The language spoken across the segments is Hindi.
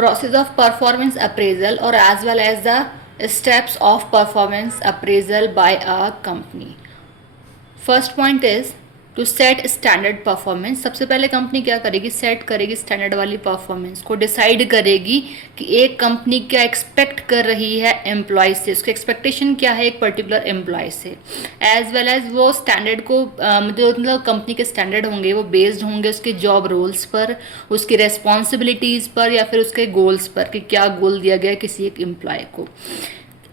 process of performance appraisal or as well as the steps of performance appraisal by a company. First point is to set standard performance. सबसे पहले कंपनी क्या करेगी, सेट करेगी स्टैंडर्ड वाली परफॉर्मेंस को, डिसाइड करेगी कि एक कंपनी क्या एक्सपेक्ट कर रही है एम्प्लॉय से, उसकी एक्सपेक्टेशन क्या है एक पर्टिकुलर एम्प्लॉय से, एज वेल एज वो स्टैंडर्ड को जो मतलब कंपनी के स्टैंडर्ड होंगे वो बेस्ड होंगे उसके जॉब रोल्स पर, उसकी रेस्पॉन्सिबिलिटीज़ पर या फिर उसके गोल्स पर कि क्या गोल दिया गया किसी एक एम्प्लॉय को।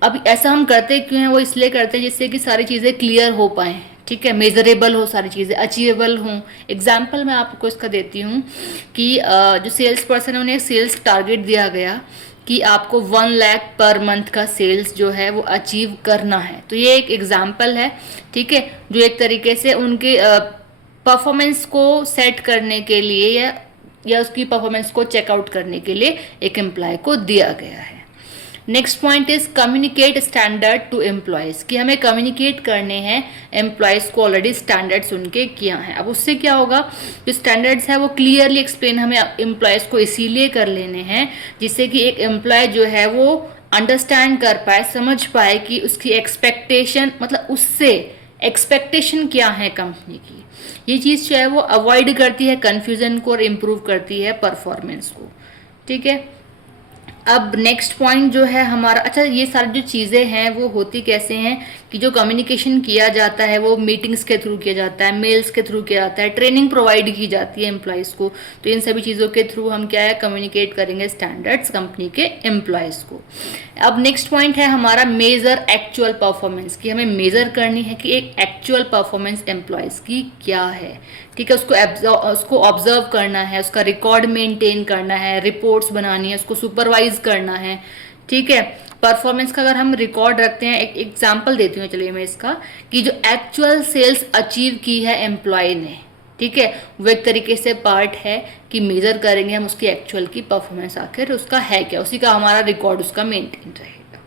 अब ऐसा हम करते क्यों हैं, वो इसलिए करते हैं जिससे कि सारी चीज़ें क्लियर हो पाएँ, ठीक है, मेजरेबल हो, सारी चीज़ें अचीवेबल हों। एग्जाम्पल मैं आपको इसका देती हूँ कि जो सेल्स पर्सन है उन्हें सेल्स टारगेट दिया गया कि आपको 1 लाख पर मंथ का सेल्स जो है वो अचीव करना है। तो ये एक एग्जाम्पल है, ठीक है, जो एक तरीके से उनके परफॉर्मेंस को सेट करने के लिए या उसकी परफॉर्मेंस को चेकआउट करने के लिए एक एम्प्लॉय को दिया गया है। Next point is communicate standard to employees, कि हमें कम्युनिकेट करने हैं एम्प्लॉयज़ को ऑलरेडी स्टैंडर्ड्स उनके क्या हैं। अब उससे क्या होगा, जो स्टैंडर्ड्स है वो क्लियरली एक्सप्लेन हमें एम्प्लॉयज़ को इसीलिए कर लेने हैं जिससे कि एक एम्प्लॉय जो है वो अंडरस्टैंड कर पाए, समझ पाए कि उसकी एक्सपेक्टेशन मतलब उससे एक्सपेक्टेशन क्या है कंपनी की। ये चीज़ जो है वो अवॉइड करती है कन्फ्यूज़न को और इम्प्रूव करती है परफॉर्मेंस को, ठीक है। अब नेक्स्ट पॉइंट जो है हमारा, अच्छा ये सारी जो चीज़ें हैं वो होती कैसे हैं कि जो कम्युनिकेशन किया जाता है वो मीटिंग्स के थ्रू किया जाता है, मेल्स के थ्रू किया जाता है, ट्रेनिंग प्रोवाइड की जाती है एम्प्लॉयज़ को। तो इन सभी चीज़ों के थ्रू हम क्या है कम्युनिकेट करेंगे स्टैंडर्ड्स कंपनी के एम्प्लॉयज़ को। अब नेक्स्ट पॉइंट है हमारा मेज़र एक्चुअल परफॉर्मेंस, की हमें मेज़र करनी है कि एक एक्चुअल परफॉर्मेंस एम्प्लॉयज़ की क्या है, ठीक है, उसको ऑब्जर्व करना है, उसका रिकॉर्ड मेंटेन करना है, रिपोर्ट्स बनानी है, उसको सुपरवाइज करना है, ठीक है। परफॉर्मेंस का अगर हम रिकॉर्ड रखते हैं, एक एग्जांपल देती हूँ चलिए मैं इसका, कि जो एक्चुअल सेल्स अचीव की है एम्प्लॉय ने, ठीक है, वो एक तरीके से पार्ट है कि मेजर करेंगे हम उसकी एक्चुअल की परफॉर्मेंस आखिर उसका है क्या, उसी का हमारा रिकॉर्ड उसका मेंटेन रहेगा,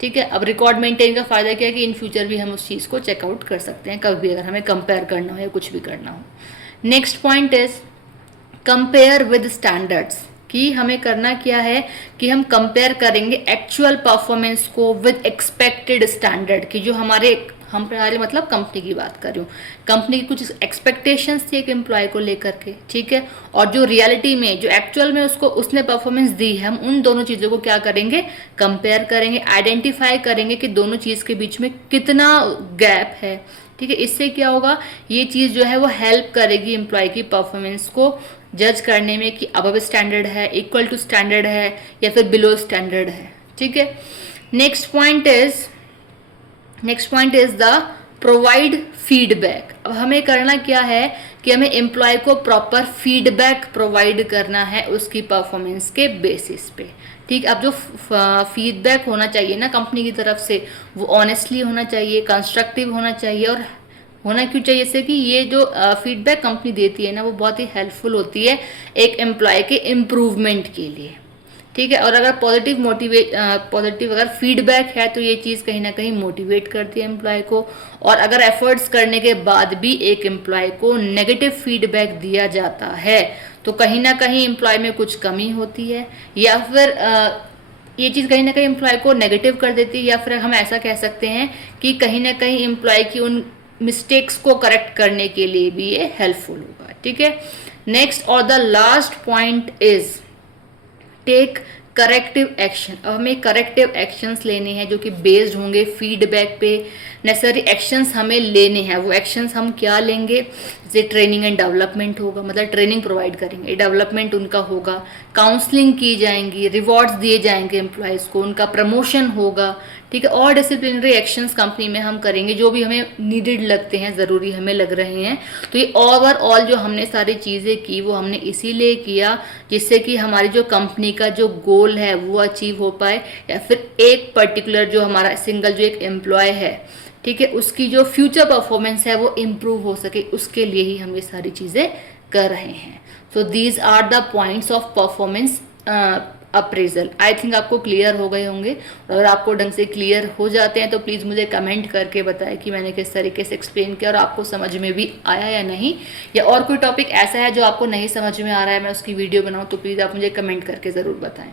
ठीक है। अब रिकॉर्ड मेंटेन का फायदा क्या है कि इन फ्यूचर भी हम उस चीज़ को चेकआउट कर सकते हैं कभी भी अगर हमें कंपेयर करना हो या कुछ भी करना हो। Next point is compare with standards, कि हमें करना क्या है कि हम कंपेयर करेंगे एक्चुअल परफॉर्मेंस को विद एक्सपेक्टेड स्टैंडर्ड की, जो हमारे हम पहले मतलब कंपनी की बात कर रही हूँ, कंपनी की कुछ एक्सपेक्टेशंस थी एक एम्प्लॉय को लेकर के, ठीक है, और जो रियलिटी में जो एक्चुअल में उसने परफॉर्मेंस दी है, हम उन दोनों चीज़ों को क्या करेंगे कंपेयर करेंगे, आइडेंटिफाई करेंगे कि दोनों चीज़ के बीच में कितना गैप है, ठीक है। इससे क्या होगा, ये चीज़ जो है वो हेल्प करेगी एम्प्लॉय की परफॉर्मेंस को जज करने में कि अबव स्टैंडर्ड है, इक्वल टू स्टैंडर्ड है या फिर बिलो स्टैंडर्ड है, ठीक है। Next point is the provide feedback. अब हमें करना क्या है कि हमें एम्प्लॉय को प्रॉपर फीडबैक प्रोवाइड करना है उसकी परफॉर्मेंस के बेसिस पे, ठीक। अब जो फीडबैक होना चाहिए ना कंपनी की तरफ से वो ऑनेस्टली होना चाहिए, कंस्ट्रक्टिव होना चाहिए, और होना क्यों चाहिए, जैसे कि ये जो फीडबैक कंपनी देती है ना वो बहुत ही हेल्पफुल होती है एक एम्प्लॉय के इम्प्रूवमेंट के लिए, ठीक है। और अगर पॉजिटिव अगर फीडबैक है तो ये चीज़ कहीं ना कहीं मोटिवेट करती है एम्प्लॉय को, और अगर एफर्ट्स करने के बाद भी एक एम्प्लॉय को नेगेटिव फीडबैक दिया जाता है तो कहीं ना कहीं एम्प्लॉय में कुछ कमी होती है, या फिर ये चीज़ कहीं ना कहीं एम्प्लॉय को नेगेटिव कर देती है, या फिर हम ऐसा कह सकते हैं कि कहीं ना कहीं एम्प्लॉय की उन मिस्टेक्स को करेक्ट करने के लिए भी ये हेल्पफुल होगा, ठीक है। नेक्स्ट और the last point is take corrective action. अब हमें करेक्टिव एक्शंस लेने हैं जो कि बेस्ड होंगे फीडबैक पे, नेसेसरी एक्शंस हमें लेने हैं। वो एक्शंस हम क्या लेंगे, जैसे ट्रेनिंग एंड डेवलपमेंट होगा, मतलब ट्रेनिंग प्रोवाइड करेंगे, डेवलपमेंट उनका होगा, काउंसलिंग की जाएंगी, रिवॉर्ड्स दिए जाएंगे एम्प्लॉयज़ को, उनका प्रमोशन होगा, ठीक है, और डिसिप्लिनरी एक्शंस कंपनी में हम करेंगे जो भी हमें नीडेड लगते हैं, ज़रूरी हमें लग रहे हैं। तो ये ओवरऑल जो हमने सारी चीज़ें की वो हमने इसीलिए किया जिससे कि हमारी जो कंपनी का जो गोल है वो अचीव हो पाए, या फिर एक पर्टिकुलर जो हमारा सिंगल जो एक एम्प्लॉय है, ठीक है, उसकी जो फ्यूचर परफॉर्मेंस है वो इम्प्रूव हो सके, उसके लिए ही हम ये सारी चीज़ें कर रहे हैं। So these are the points of performance appraisal. I think आपको क्लियर हो गए होंगे, और अगर आपको ढंग से क्लियर हो जाते हैं तो प्लीज़ मुझे कमेंट करके बताएं कि मैंने किस तरीके से एक्सप्लेन किया और आपको समझ में भी आया या नहीं, या और कोई टॉपिक ऐसा है जो आपको नहीं समझ में आ रहा है मैं उसकी वीडियो बनाऊँ, तो प्लीज़ आप मुझे कमेंट करके ज़रूर बताएं।